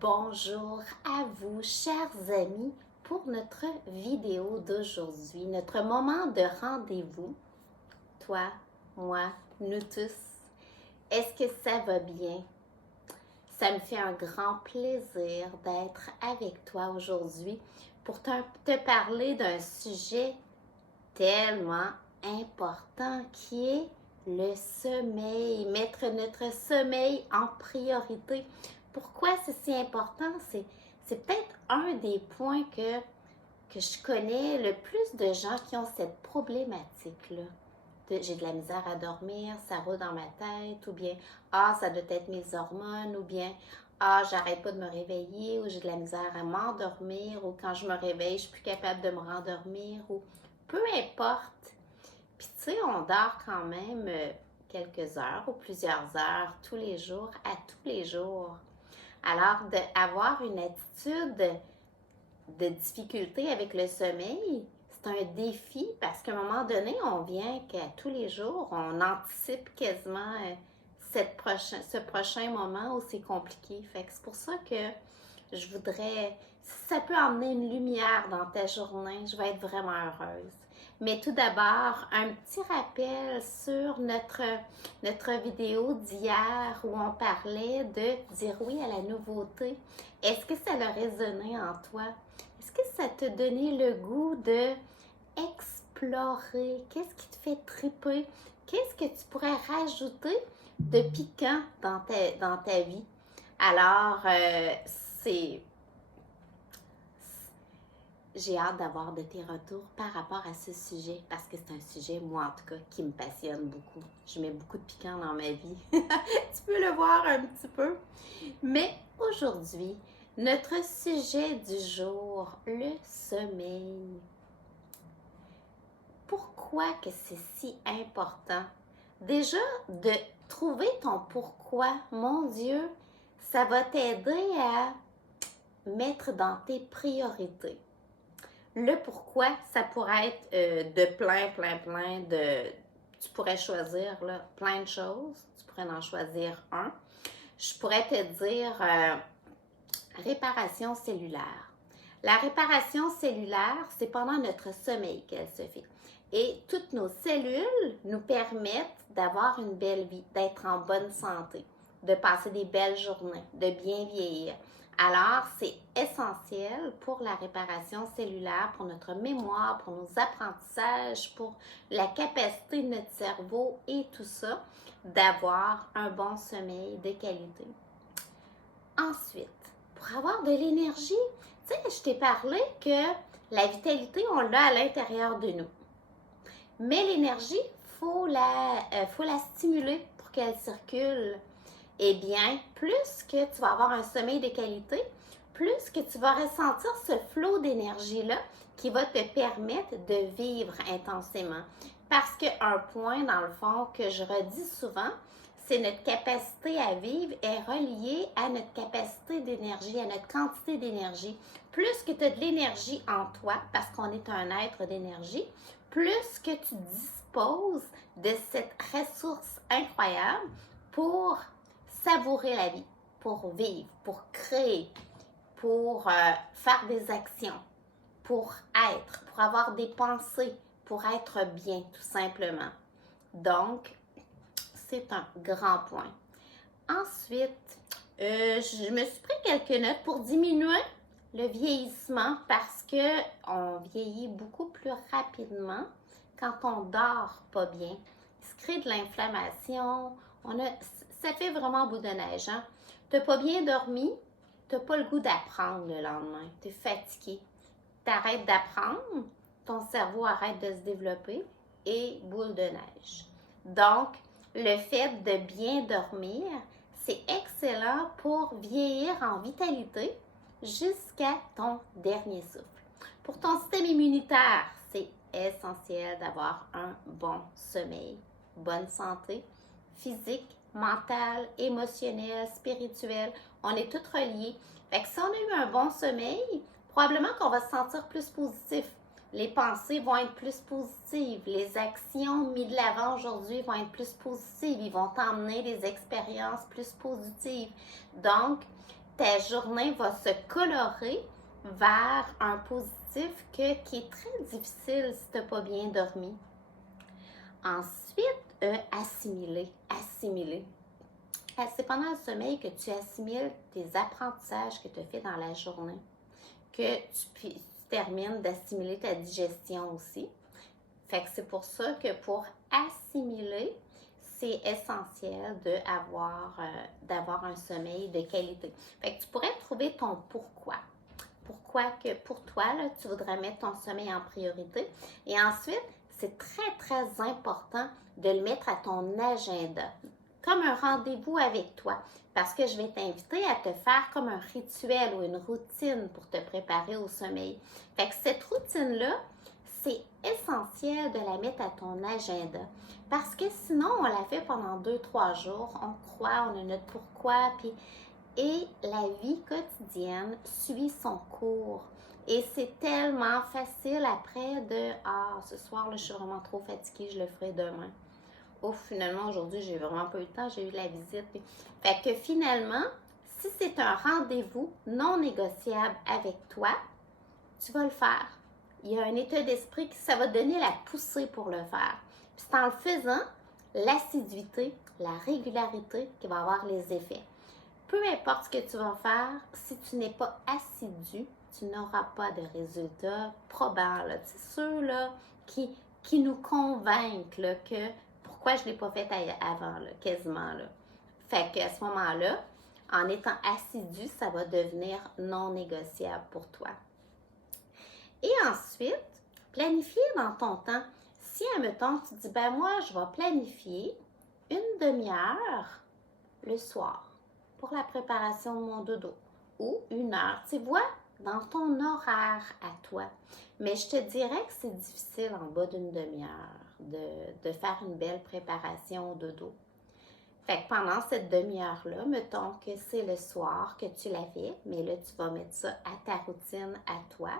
Bonjour à vous, chers amis, pour notre vidéo d'aujourd'hui, notre moment de rendez-vous. Toi, moi, nous tous, est-ce que ça va bien? Ça me fait un grand plaisir d'être avec toi aujourd'hui pour te parler d'un sujet tellement important qui est le sommeil, mettre notre sommeil en priorité. Pourquoi c'est si important? C'est peut-être un des points que je connais le plus de gens qui ont cette problématique-là. J'ai de la misère à dormir, ça roule dans ma tête, ou bien ça doit être mes hormones, ou bien j'arrête pas de me réveiller, ou j'ai de la misère à m'endormir, ou quand je me réveille, je suis plus capable de me rendormir, ou peu importe. Puis tu sais, on dort quand même quelques heures ou plusieurs heures tous les jours, à tous les jours. Alors, d'avoir une attitude de difficulté avec le sommeil, c'est un défi parce qu'à un moment donné, on vient qu'à tous les jours, on anticipe quasiment ce prochain moment où c'est compliqué. Fait que c'est pour ça que je voudrais, si ça peut emmener une lumière dans ta journée, je vais être vraiment heureuse. Mais tout d'abord, un petit rappel sur notre vidéo d'hier où on parlait de dire oui à la nouveauté. Est-ce que ça a résonné en toi? Est-ce que ça te donnait le goût de explorer? Qu'est-ce qui te fait triper? Qu'est-ce que tu pourrais rajouter de piquant dans ta vie? Alors, j'ai hâte d'avoir de tes retours par rapport à ce sujet parce que c'est un sujet, moi en tout cas, qui me passionne beaucoup. Je mets beaucoup de piquant dans ma vie. Tu peux le voir un petit peu. Mais aujourd'hui, notre sujet du jour, le sommeil. Pourquoi que c'est si important? Déjà, de trouver ton pourquoi, mon Dieu, ça va t'aider à mettre dans tes priorités. Le pourquoi, ça pourrait être de plein de... Tu pourrais choisir là, plein de choses. Tu pourrais en choisir un. Je pourrais te dire réparation cellulaire. La réparation cellulaire, c'est pendant notre sommeil qu'elle se fait. Et toutes nos cellules nous permettent d'avoir une belle vie, d'être en bonne santé, de passer des belles journées, de bien vieillir. Alors, c'est essentiel pour la réparation cellulaire, pour notre mémoire, pour nos apprentissages, pour la capacité de notre cerveau et tout ça, d'avoir un bon sommeil de qualité. Ensuite, pour avoir de l'énergie, tu sais, je t'ai parlé que la vitalité, on l'a à l'intérieur de nous. Mais l'énergie, faut la stimuler pour qu'elle circule. Eh bien, plus que tu vas avoir un sommeil de qualité, plus que tu vas ressentir ce flot d'énergie-là qui va te permettre de vivre intensément. Parce qu'un point, dans le fond, que je redis souvent, c'est notre capacité à vivre est reliée à notre capacité d'énergie, à notre quantité d'énergie. Plus que tu as de l'énergie en toi, parce qu'on est un être d'énergie, plus que tu disposes de cette ressource incroyable pour savourer la vie, pour vivre, pour créer, pour faire des actions, pour être, pour avoir des pensées, pour être bien, tout simplement. Donc, c'est un grand point. Ensuite, je me suis pris quelques notes pour diminuer le vieillissement parce qu'on vieillit beaucoup plus rapidement quand on dort pas bien. Il se crée de l'inflammation. Ça fait vraiment bout de neige. Hein? Tu n'as pas bien dormi, tu n'as pas le goût d'apprendre le lendemain. Tu es fatigué. Tu arrêtes d'apprendre, ton cerveau arrête de se développer et boule de neige. Donc, le fait de bien dormir, c'est excellent pour vieillir en vitalité jusqu'à ton dernier souffle. Pour ton système immunitaire, c'est essentiel d'avoir un bon sommeil, bonne santé physique, mentale, émotionnelle, spirituelle. On est toutes reliées. Fait que si on a eu un bon sommeil, probablement qu'on va se sentir plus positif. Les pensées vont être plus positives. Les actions mises de l'avant aujourd'hui vont être plus positives. Ils vont t'emmener des expériences plus positives. Donc, ta journée va se colorer vers un positif qui est très difficile si tu n'as pas bien dormi. Ensuite, assimiler. C'est pendant le sommeil que tu assimiles tes apprentissages que tu as fait dans la journée, que tu termines d'assimiler ta digestion aussi. Fait que c'est pour ça que pour assimiler, c'est essentiel d'avoir un sommeil de qualité. Fait que tu pourrais trouver ton pourquoi. Pourquoi que pour toi, là, tu voudrais mettre ton sommeil en priorité. Et ensuite, c'est très, très important de le mettre à ton agenda, comme un rendez-vous avec toi. Parce que je vais t'inviter à te faire comme un rituel ou une routine pour te préparer au sommeil. Fait que cette routine-là, c'est essentiel de la mettre à ton agenda. Parce que sinon, on la fait pendant 2-3 jours, on croit, on a notre pourquoi, et la vie quotidienne suit son cours. Et c'est tellement facile après de « Ah, ce soir, là, je suis vraiment trop fatiguée, je le ferai demain. » Ouf, finalement, aujourd'hui, j'ai vraiment pas eu le temps, j'ai eu la visite. Fait que finalement, si c'est un rendez-vous non négociable avec toi, tu vas le faire. Il y a un état d'esprit qui ça va te donner la poussée pour le faire. Puis c'est en le faisant, l'assiduité, la régularité qui va avoir les effets. Peu importe ce que tu vas faire, si tu n'es pas assidu, tu n'auras pas de résultats probants. C'est ceux-là qui nous convainquent là, que pourquoi je ne l'ai pas fait avant, là, quasiment. Là. Fait qu'à ce moment-là, en étant assidu, ça va devenir non négociable pour toi. Et ensuite, planifier dans ton temps. Si, admettons, tu dis, ben moi, je vais planifier une demi-heure le soir pour la préparation de mon dodo ou 1 heure. Tu vois, dans ton horaire à toi. Mais je te dirais que c'est difficile en bas d'une demi-heure de faire une belle préparation au dodo. Fait que pendant cette demi-heure-là, mettons que c'est le soir que tu l'as fait, mais là, tu vas mettre ça à ta routine, à toi.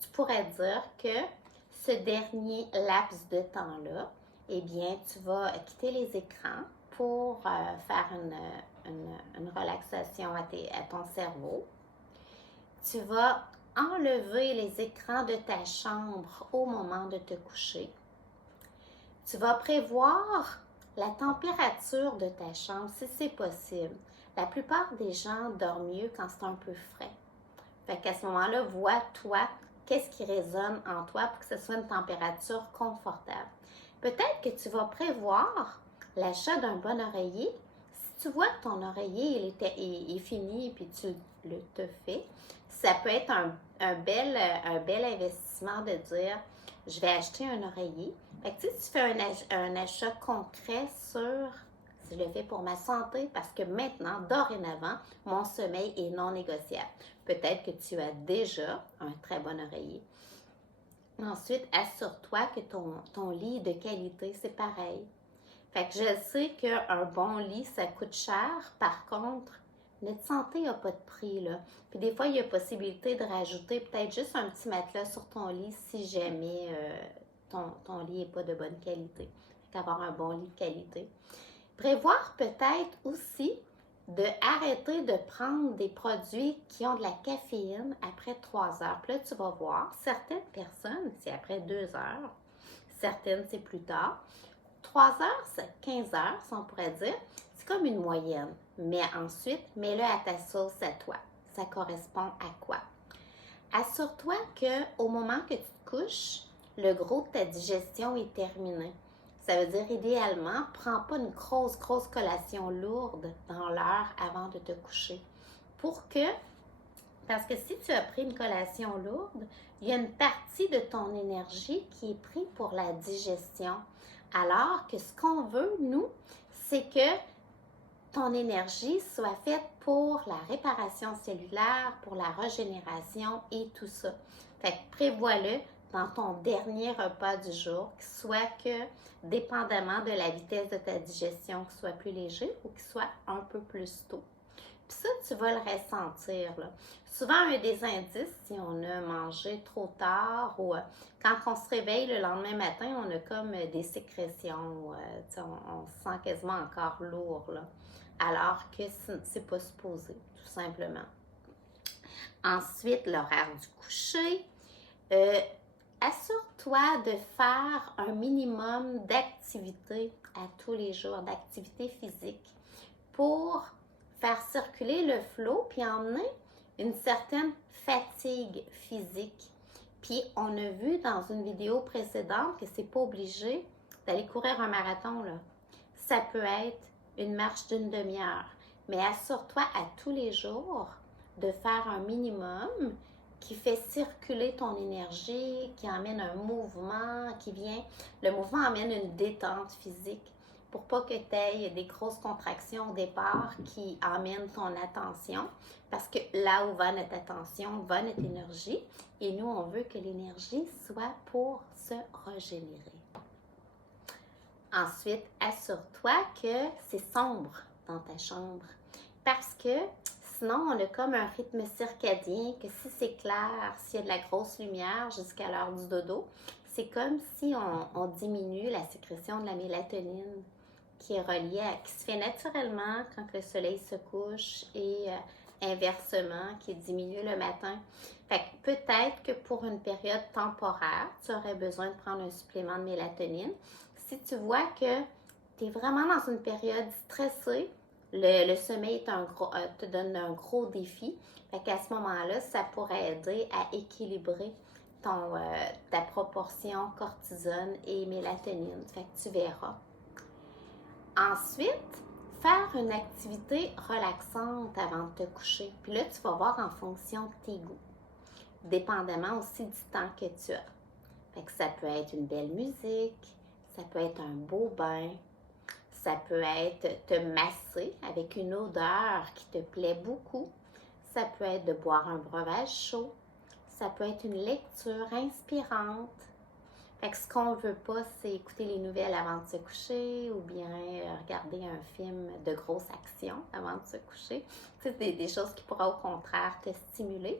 Tu pourrais dire que ce dernier laps de temps-là, eh bien, tu vas quitter les écrans pour faire une relaxation à ton cerveau. Tu vas enlever les écrans de ta chambre au moment de te coucher. Tu vas prévoir la température de ta chambre si c'est possible. La plupart des gens dorment mieux quand c'est un peu frais. Fait qu'à ce moment-là, vois-toi qu'est-ce qui résonne en toi pour que ce soit une température confortable. Peut-être que tu vas prévoir l'achat d'un bon oreiller. Si tu vois que ton oreiller est fini et puis tu te fais, ça peut être un bel investissement de dire je vais acheter un oreiller. Fait que, tu fais un achat concret sur je le fais pour ma santé parce que maintenant, dorénavant, mon sommeil est non négociable. Peut-être que tu as déjà un très bon oreiller. Ensuite, assure-toi que ton lit est de qualité, c'est pareil. Fait que je sais qu'un bon lit, ça coûte cher. Par contre, notre santé n'a pas de prix, là. Puis des fois, il y a possibilité de rajouter peut-être juste un petit matelas sur ton lit si jamais ton lit n'est pas de bonne qualité. Fait qu'avoir un bon lit de qualité. Prévoir peut-être aussi de arrêter de prendre des produits qui ont de la caféine après 3 heures. Puis là, tu vas voir, certaines personnes, c'est après 2 heures, certaines, c'est plus tard. 3 heures, c'est 15 heures, si on pourrait dire, c'est comme une moyenne. Mais ensuite, mets-le à ta sauce à toi. Ça correspond à quoi? Assure-toi qu'au moment que tu te couches, le gros de ta digestion est terminé. Ça veut dire, idéalement, prends pas une grosse collation lourde dans l'heure avant de te coucher. Parce que si tu as pris une collation lourde, il y a une partie de ton énergie qui est prise pour la digestion. Alors que ce qu'on veut, nous, c'est que ton énergie soit faite pour la réparation cellulaire, pour la régénération et tout ça. Fait que prévois-le dans ton dernier repas du jour, qu'il soit que, dépendamment de la vitesse de ta digestion, qu'il soit plus léger ou qu'il soit un peu plus tôt. Puis ça, tu vas le ressentir, là. Souvent, un des indices, si on a mangé trop tard ou quand on se réveille le lendemain matin, on a comme des sécrétions, on se sent quasiment encore lourd, là, alors que c'est pas supposé, tout simplement. Ensuite, l'horaire du coucher. Euh, Assure-toi de faire un minimum d'activité à tous les jours, d'activité physique pour faire circuler le flot puis emmener une certaine fatigue physique. Puis on a vu dans une vidéo précédente que c'est pas obligé d'aller courir un marathon là. Ça peut être une marche d'une demi-heure, mais assure-toi à tous les jours de faire un minimum qui fait circuler ton énergie, qui amène un mouvement, le mouvement amène une détente physique pour pas que tu aies des grosses contractions au départ qui amènent ton attention, parce que là où va notre attention, va notre énergie, et nous, on veut que l'énergie soit pour se régénérer. Ensuite, assure-toi que c'est sombre dans ta chambre, parce que sinon, on a comme un rythme circadien que si c'est clair, s'il y a de la grosse lumière jusqu'à l'heure du dodo, c'est comme si on diminue la sécrétion de la mélatonine qui est reliée qui se fait naturellement quand le soleil se couche et inversement, qui diminue le matin. Fait que peut-être que pour une période temporaire, tu aurais besoin de prendre un supplément de mélatonine. Si tu vois que tu es vraiment dans une période stressée, le sommeil te donne un gros défi. Fait qu'à ce moment-là, ça pourrait aider à équilibrer ta proportion cortisone et mélatonine. Fait que tu verras. Ensuite, faire une activité relaxante avant de te coucher. Puis là, tu vas voir en fonction de tes goûts, dépendamment aussi du temps que tu as. Fait que ça peut être une belle musique, ça peut être un beau bain, ça peut être te masser avec une odeur qui te plaît beaucoup, ça peut être de boire un breuvage chaud, ça peut être une lecture inspirante. Fait que ce qu'on veut pas, c'est écouter les nouvelles avant de se coucher ou bien regarder un film de grosse action avant de se coucher. Tu sais, des choses qui pourraient au contraire te stimuler.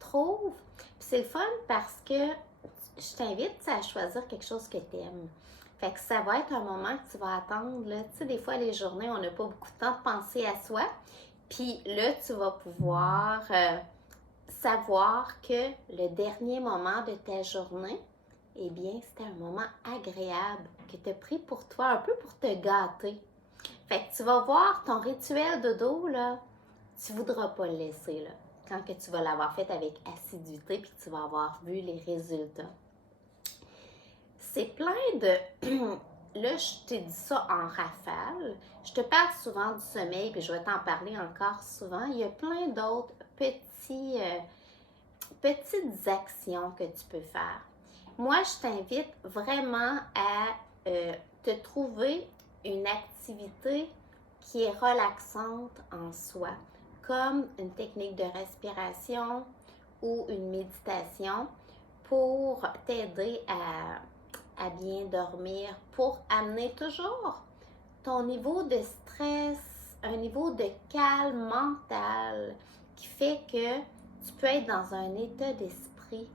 Trouve. Puis c'est le fun parce que je t'invite à choisir quelque chose que tu aimes. Fait que ça va être un moment que tu vas attendre. Là. Tu sais, des fois, les journées, on n'a pas beaucoup de temps de penser à soi. Puis là, tu vas pouvoir savoir que le dernier moment de ta journée, eh bien, c'était un moment agréable que tu as pris pour toi, un peu pour te gâter. Fait que tu vas voir ton rituel dodo, là, tu ne voudras pas le laisser, là, quand que tu vas l'avoir fait avec assiduité puis que tu vas avoir vu les résultats. C'est plein de... Là, je t'ai dit ça en rafale. Je te parle souvent du sommeil, puis je vais t'en parler encore souvent. Il y a plein d'autres petites actions que tu peux faire. Moi, je t'invite vraiment à te trouver une activité qui est relaxante en soi, comme une technique de respiration ou une méditation pour t'aider à bien dormir, pour amener toujours ton niveau de stress, un niveau de calme mental qui fait que tu peux être dans un état d'esprit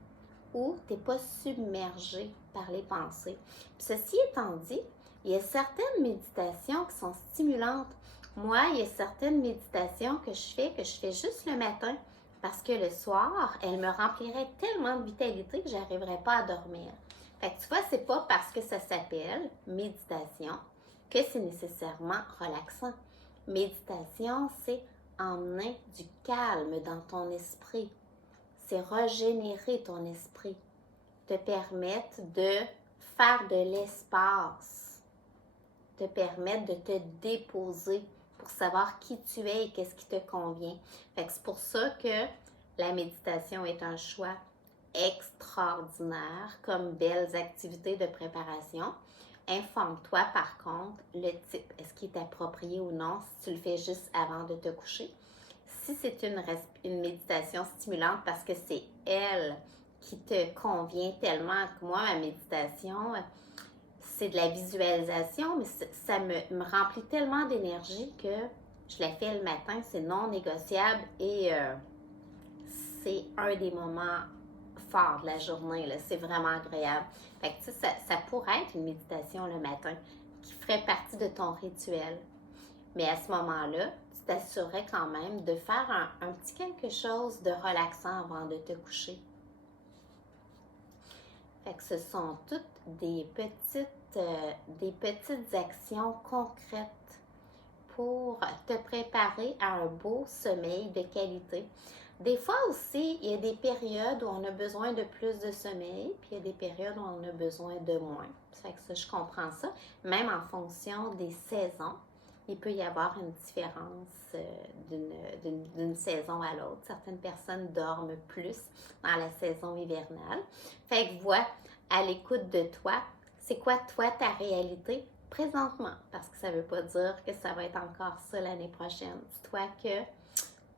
où tu n'es pas submergé par les pensées. Puis ceci étant dit, il y a certaines méditations qui sont stimulantes. Moi, il y a certaines méditations que je fais juste le matin parce que le soir, elles me rempliraient tellement de vitalité que je n'arriverais pas à dormir. Fait que tu vois, c'est pas parce que ça s'appelle méditation que c'est nécessairement relaxant. Méditation, c'est emmener du calme dans ton esprit. C'est régénérer ton esprit, te permettre de faire de l'espace, te permettre de te déposer pour savoir qui tu es et qu'est-ce qui te convient. Fait que c'est pour ça que la méditation est un choix extraordinaire comme belles activités de préparation. Informe-toi par contre le type, est-ce qu'il est approprié ou non si tu le fais juste avant de te coucher. Si c'est une méditation stimulante parce que c'est elle qui te convient tellement que moi, ma méditation, c'est de la visualisation, mais ça me remplit tellement d'énergie que je la fais le matin, c'est non négociable et c'est un des moments forts de la journée, là. C'est vraiment agréable. Fait que, tu sais, ça pourrait être une méditation le matin qui ferait partie de ton rituel. Mais à ce moment-là, tu t'assurerais quand même de faire un petit quelque chose de relaxant avant de te coucher. Fait que ce sont toutes des petites actions concrètes pour te préparer à un beau sommeil de qualité. Des fois aussi, il y a des périodes où on a besoin de plus de sommeil, puis il y a des périodes où on a besoin de moins. Ça fait que ça, je comprends ça. Même en fonction des saisons, il peut y avoir une différence d'une saison à l'autre. Certaines personnes dorment plus dans la saison hivernale. Fait que vois, à l'écoute de toi, c'est quoi toi ta réalité présentement? Parce que ça ne veut pas dire que ça va être encore ça l'année prochaine. Dis-toi que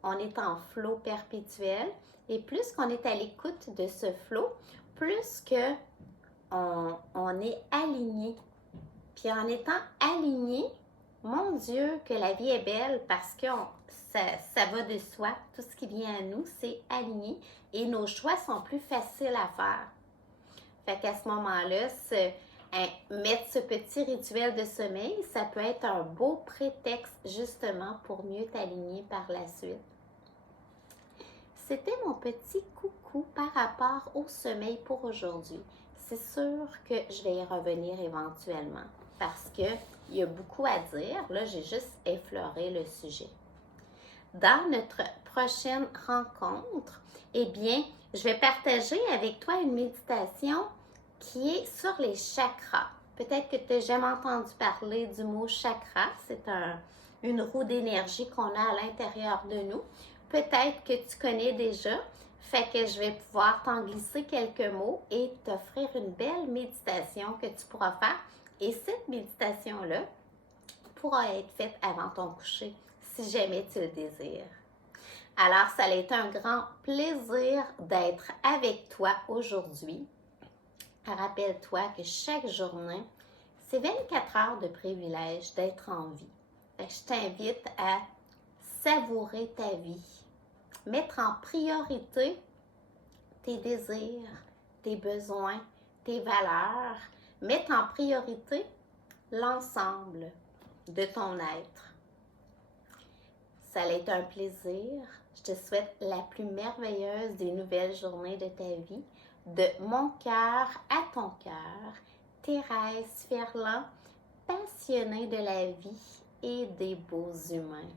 on est en flot perpétuel et plus qu'on est à l'écoute de ce flot, plus que on est aligné. Puis en étant aligné, mon Dieu, que la vie est belle parce que ça va de soi. Tout ce qui vient à nous, c'est aligné et nos choix sont plus faciles à faire. Fait qu'à ce moment-là, mettre ce petit rituel de sommeil, ça peut être un beau prétexte justement pour mieux t'aligner par la suite. C'était mon petit coucou par rapport au sommeil pour aujourd'hui. C'est sûr que je vais y revenir éventuellement parce qu'il y a beaucoup à dire. Là, j'ai juste effleuré le sujet. Dans notre prochaine rencontre, eh bien, je vais partager avec toi une méditation qui est sur les chakras. Peut-être que tu n'as jamais entendu parler du mot chakra. C'est une roue d'énergie qu'on a à l'intérieur de nous. Peut-être que tu connais déjà, fait que je vais pouvoir t'en glisser quelques mots et t'offrir une belle méditation que tu pourras faire. Et cette méditation-là pourra être faite avant ton coucher, si jamais tu le désires. Alors, ça a été un grand plaisir d'être avec toi aujourd'hui. Rappelle-toi que chaque journée, c'est 24 heures de privilège d'être en vie. Je t'invite à savourer ta vie, mettre en priorité tes désirs, tes besoins, tes valeurs, mettre en priorité l'ensemble de ton être. Ça a été un plaisir. Je te souhaite la plus merveilleuse des nouvelles journées de ta vie. De mon cœur à ton cœur, Thérèse Ferland, passionnée de la vie et des beaux humains.